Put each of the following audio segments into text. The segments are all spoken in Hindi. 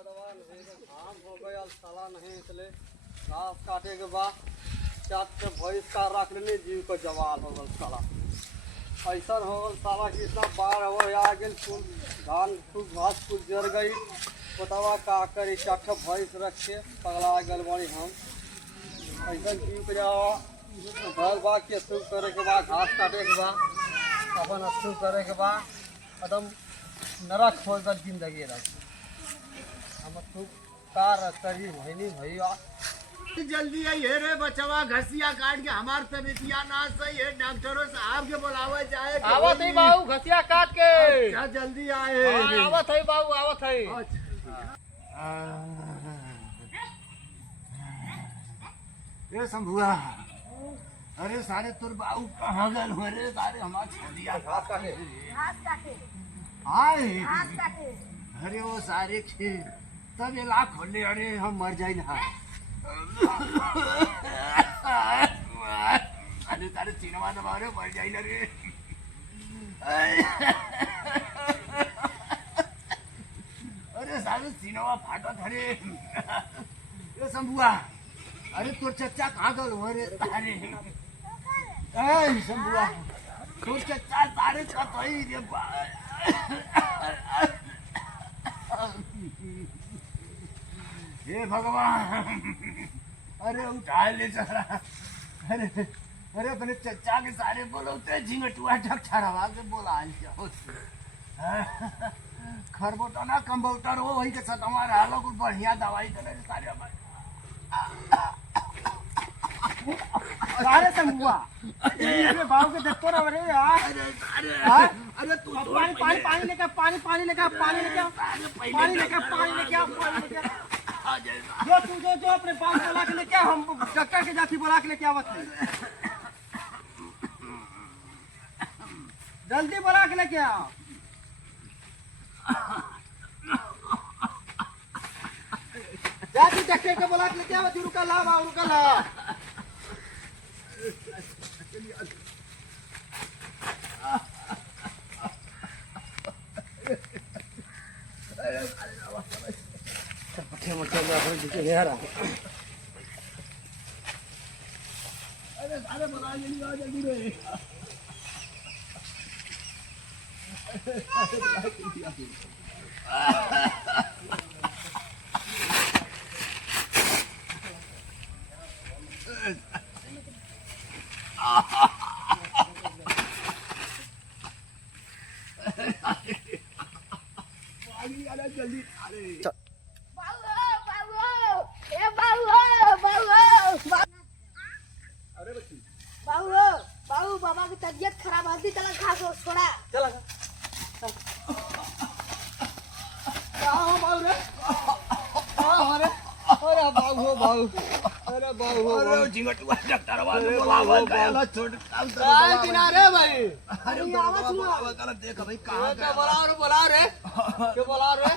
धान हो गया साला नहीं इसलिए घास काटे के बाद चाट के भैंस का रख लेने जीव को जवाल हो गल साला ऐसा हो गल साला कि इतना बाढ़ हो आ गई फूल धान फूल घास फूल जर गई बतावा का करी चाट भैंस रख के पगला गल बाड़ी हम ऐसा जीव को जाओ घर बा के शुरू करे के बाद घास काटे के बाद अपन शुरू करे के बाद एकदम नरक हो गल जिंदगी रख हम तू कार करी भैनी भैया जल्दी आइए रे बचवा घसिया काट के हमार तबीयतिया ना सही है डॉक्टरों साहब के बुलावे जाए आवत है बाबू घसिया काट के क्या जल्दी आए आवत है बाबू आवत है ये शंभुआ अरे सारे तुर बाबू कहाँ गल हो रे सारे हमार छदिया घास काटे आए घास काटे अरे वो सारे खेत तब ये लाख खोले अरे हम मर जाए ना अरे तारे चिनवा दबारे मर जाए ना रे अरे सारे चिनवा फाटा थरे ये शंभुआ अरे तोर चच्चा कहाँ गल हो रे तारे शंभुआ तोर चच्चा तारे छतई रे हे भगवान अरे उठा ले चला अरे अरे अपने चचा के सारे बोलते झिंगटुआ ठकठरवा के बोला जाओ खरबोटा ना कंपाउंडर हो वही के साथ हमारा हालो कुछ बढ़िया दवाई करे सारे हमारे सारे संगुआ अरे बाबू के देखो ना रे यार अरे तू पानी लेके पानी लेके जो तू जो अपने बाप बोला के लेके हम डॉक्टर के जाती बोला के लेके आवत है जल्दी बोला के लेके आओ जाती डॉक्टर के बोला के लेके आवत रुका ला अरे बना जल्दी रे जल्दी अरे बच्ची बाबू बाबा की तबीयत खराब है चला खा को छोड़ा चला बाबू रे अरे बाबू अरे झिंगटुआ डॉक्टरवा ने बोलावा गया छोड़ काय बिना रे भाई अरे बोलावा गलत देख भाई कहां क्या बोला रे बोला रे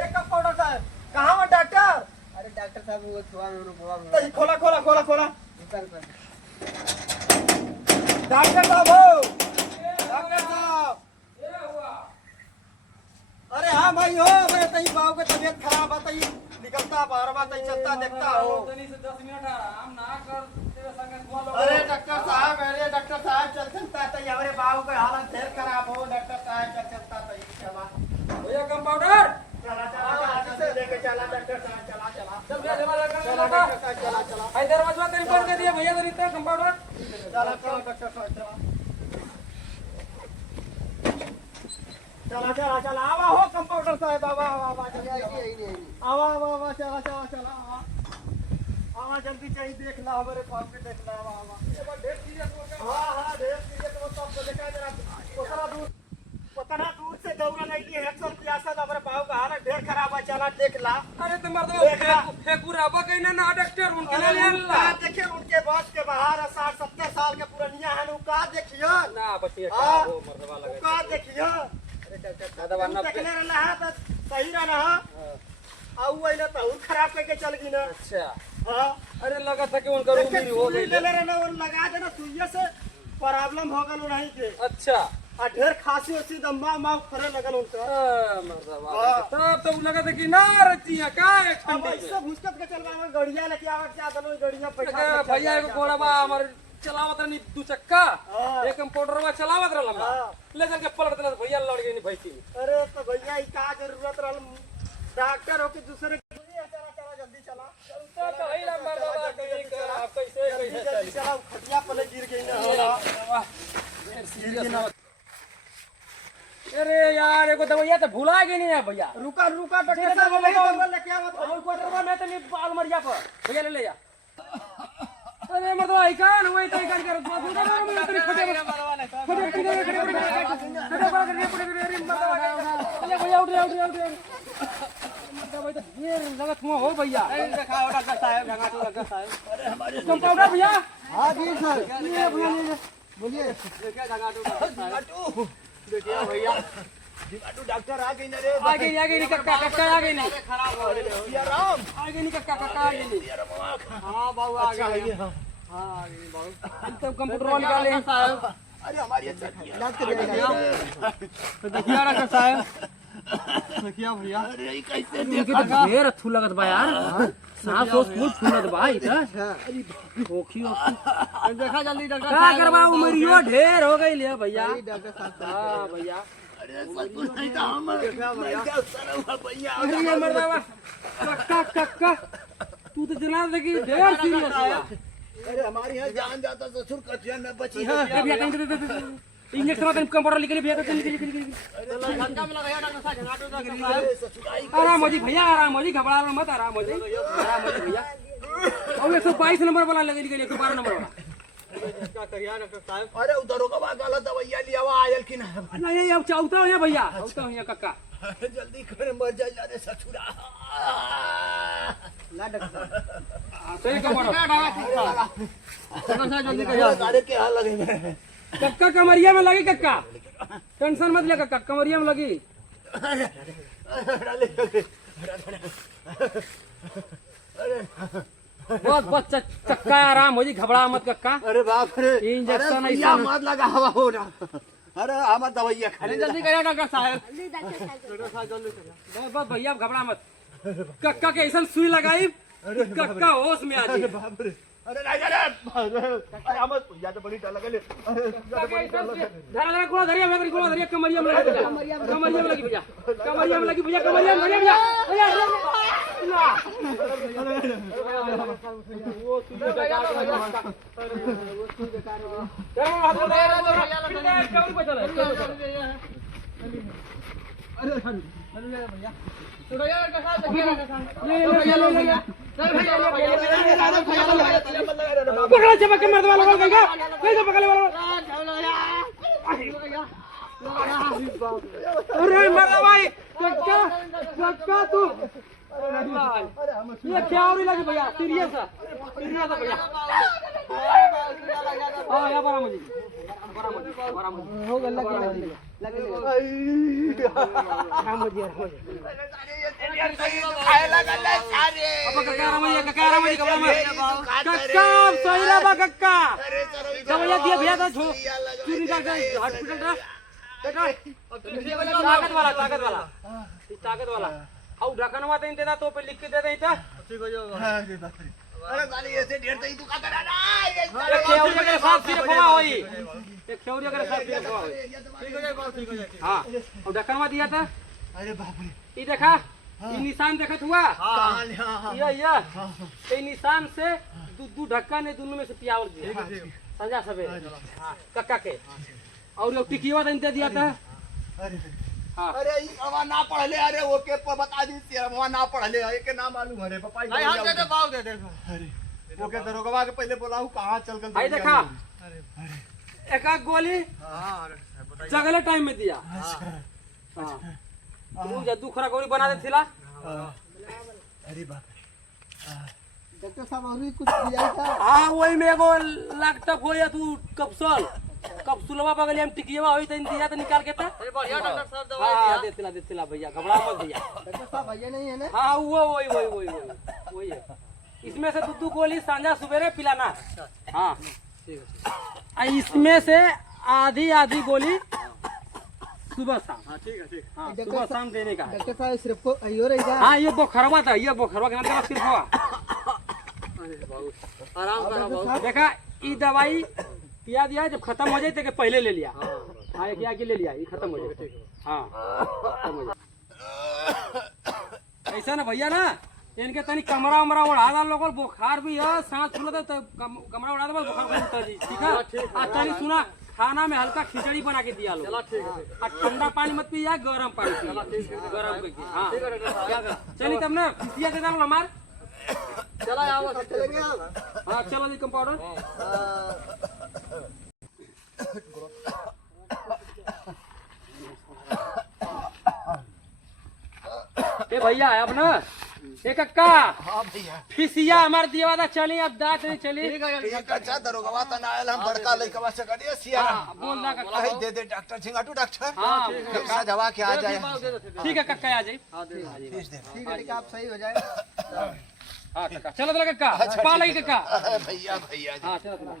एक कंपाउंडर साहब कहाँ हो डॉक्टर अरे डॉक्टर साहब वो छुआ में बोला खोला डॉक्टर साहब अरे हाँ भाई हो मैं तई बाबू की तबीयत खराब है तई निकलता बाहर बार तई चलता देखता हो 10 मिनट आराम ना कर तेरे संग अरे डॉक्टर साहब चलता तई हमारे बाबू का हालत ढेर खराब हो डॉक्टर साहब चलता तई चला भैया कंपाउंडर चला लेके चला डॉक्टर साहब चला इधर मजवा तेरी कर दे दिया भैया इधर कंपाउंडर चला डॉक्टर साहब चला आवा हो कंपाउंडर साहब आवा आवा जल्दी चाहिए देख ला हमारे पास के देख ला आवा ढेर सीरियस हो गया हां ढेर सीरियस हो सबको देखा जरा उतना दूर से दौड़ा नहीं है 150 हमारे बाबू का हालत ढेर खराब है चला देख ला अरे तुम मर्द फेकुरा बकैना ना डॉक्टर उनके ले ला देखिए उनके बात के बाहर 60 70 साल के पुरानिया है उनका देखियो ना बचिए का वो मर्दवा लगे का देखियो देखने रहना है तो सही रहना है आऊ आइला तो खराब करके चल गई ना अच्छा हाँ अरे लगा था कि उनका रूम भी हो गई। ले रहे ना वो लगा देना सुइया से प्रॉब्लम हो गल नहीं के अच्छा आ ढेर खांसी उसी दम्मा माँ फरे लगल उनका तब तो लगा था कि ना रहती है का एक अब घंटे ऐसे भुसकत के चलवा में गड़िया लेके आवत जा दलो गड़िया में। पैसा भैया एगो घोड़ा बा हमारे चलावत रही दू चक्का हाँ। एक कंप्यूटर में चलावत रहल हमरा हाँ। ले चल के पलट देला भैया लड़ गई भैंसी में। अरे तो भैया ई का जरूरत रहल डॉक्टर होके दूसरे चला चला जल्दी चला तो कहीं ना मर्दावा कहीं का कैसे जल्दी जल्दी चला खटिया पले गिर गई ना अरे यार एगो दवाइया तो भुला गई नहीं है भैया। रुका रुका डॉक्टर साहब नहीं दवा लेके आवत और क्वार्टर में तो नहीं बाल मर जा पर भैया ले ले जा। अरे मतलब आई कान वही तो कान कर दो दूर ना मैं तेरी खटे खटे खटे भैया उठ भाई तो ये लगत हुआ हो भैया। दिखाओ डॉक्टर साहब डॉक्टर साहब अरे हमारे कंपाउंडर भैया हां जी सर ये भैया बोलिए देखिए डॉक्टर देखिए भैया दिमाटू डॉक्टर आ गई ना रे आ गई नहीं कक्का आ गई नहीं खराब हो रही है राम आ गई नहीं कक्का आ गई नहीं। हां बाबू आ गई हां आ गई बाबू एकदम कंप्यूटर निकाले साहब। अरे हमारी देखिए डॉक्टर साहब देखिए भैया अरे ये कैसे इनके तो ढेर अथू लगत बा यार सांस ओस फूल फूलत बा इधर ओखी ओखी देखा जल्दी डॉक्टर साहब का करबा उमरियो ढेर हो गई ले भैया डॉक्टर साहब। हां भैया अरे सब कुछ नहीं था हम क्या सरवा भैया अरे मर्दावा कक्का कक्का तू तो जना दे कि ढेर सीरियस हुआ। अरे हमारी यहाँ जान जाता ससुर कचिया में बची है अरे भैया इंजेक्शन वाला कंप्यूटर लिख भैया तो घंटा में लगाया डॉक्टर साहब घाटो डॉक्टर आराम हो जी भैया आराम हो जी घबरा मत आराम हो जी भैया। और 122 नंबर वाला लगे 112 नंबर वाला क्या करिया डॉक्टर साहब। अरे उधर होगा बा गलत दवाइया लिया हुआ आयल की ना नहीं अब चौथा हो भैया चौथा हो कक्का अरे जल्दी कर मर जाए रे ससुरा ना डॉक्टर सही जल्दी सारे के हाल लगेंगे कक्का कमरिया में लगी कक्का टेंशन मत ले कक्का कमरिया में लगी। बस बस चक्का आराम हो जी घबरा मत कक्का। अरे बाप रे इंजेक्शन अरे ऐसा मत लगा हवा हो ना अरे हमार दवाइया खा जल्दी करिए डॉक्टर साहब। जल्दी डॉक्टर साहब बस भैया घबरा मत कक्का के ऐसा सुई लगाई कक्का होश में आ जाए। बाप रे अरे नहीं अरे हम या तो बड़ी डर लगे धरा कोड़ा धरिया मैं कोड़ा धरिया कमरिया में लगी कमरिया में लगी भैया कमरिया में लगी भैया कमरिया में भैया पकड़ा चपक के मर्द वाला बोल गया कैसे पकड़े वाला अरे मर्द भाई कक्का कक्का तू ये क्या हो रही लगी भैया सीरियस है भैया। हां या बड़ा मुझे हो गया लगे ताकत वाला और ढक्कन हुआ देता तो पे लिख के दे देता ठीक हो जाएगा। अरे साली ऐसे ढेर तो ही तू का करा ना एक खेवरिया के साथ सिर्फ हुआ होई एक खेवरिया के साथ सिर्फ हुआ होई ठीक हो जाएगा। हां और ढक्कन हुआ दिया था। अरे बाप रे ये देखा ये निशान देखत हुआ हां ये ये निशान से दू ढक्कन है दोनों में से पियावल दिया समझा सबे कक्का के और एक टिकिया देते दिया था। हाँ अरे हवा ना पढ़ले अरे वो के बता दी तेरा हवा ना पढ़ले है के नाम मालूम है पापा नहीं हम दे दे पाव दे दे अरे वो के दरोगा के पहले बोला हूं कहां चल गल भाई देखा एक एक गोली हां जगले टाइम में दिया। हां तू जद्दू खरा गोली बना दे थिला। अरे बाप डॉक्टर साहब और भी कुछ दिया था। हां वही में एगो लैपटॉप हो या तू कप्सूल कप्सूलवा बगलिया में टिकिया होई त दिया त निकाल के था। अरे बढ़िया डॉक्टर साहब दवाई दिया दे थिला भैया घबरा मत भैया। डॉक्टर साहब भैया नहीं है ना। हां वो वही है इसमें से 2 गोली सांझा सुबेरे पिलाना है। हाँ ठीक है। और इसमें से आधी गोली सुबह शाम। हाँ ठीक है, ठीक है। हाँ सुबह शाम देने का है। डॉक्टर साहब सिर्फ को अयो रही जा। हाँ ये बोखरवा था, ये बोखरवा के नाम का सिर्फ हुआ। अरे बाबू आराम करो बाबू। देखा ये दवाई पिया दिया, जब खत्म हो जाए तो पहले ले लिया। हाँ एक आके ले लिया, ये खत्म हो जाए। हाँ खत्म हो जाए। ऐसा ना भैया ना, इनके तनी कमरा उमरा उड़ा डाल लोग, बुखार भी है, सांस फूलता तो कमरा उड़ा दे, बुखार भी उतर जी। ठीक है। और तनी सुना, खाना में हल्का खिचड़ी बना के दिया लोग। चला ठीक है, ठीक है। और ठंडा पानी मत पिया, गरम पानी पिया। गरम करके। हाँ ठीक है डॉक्टर साहब। चलिए तब ना खिसिया दे डालो हमार। चला आओ चलेंगे हम। हाँ चलो जी कंपाउंडर। ए भैया अब ना ए कक्का हाँ भैया फिसिया हमार दिया था, चली अब दांत नहीं चली। ठीक है ये कच्चा दरोगवा त ना आयल हम बड़का लइकवा से करिए सिया हाँ, बोल ना कक्का। कहीं दे दे डॉक्टर झिंगाटू डॉक्टर हाँ फिर सजवा के आ जाए ठीक है कक्का आ जाइए। हाँ दे दो। फीस दे ठीक है ठीक है, आप सही हो जाए। हाँ कक्का चलो तो कक्का पा लगी कक्का। भैया भैया हाँ चलो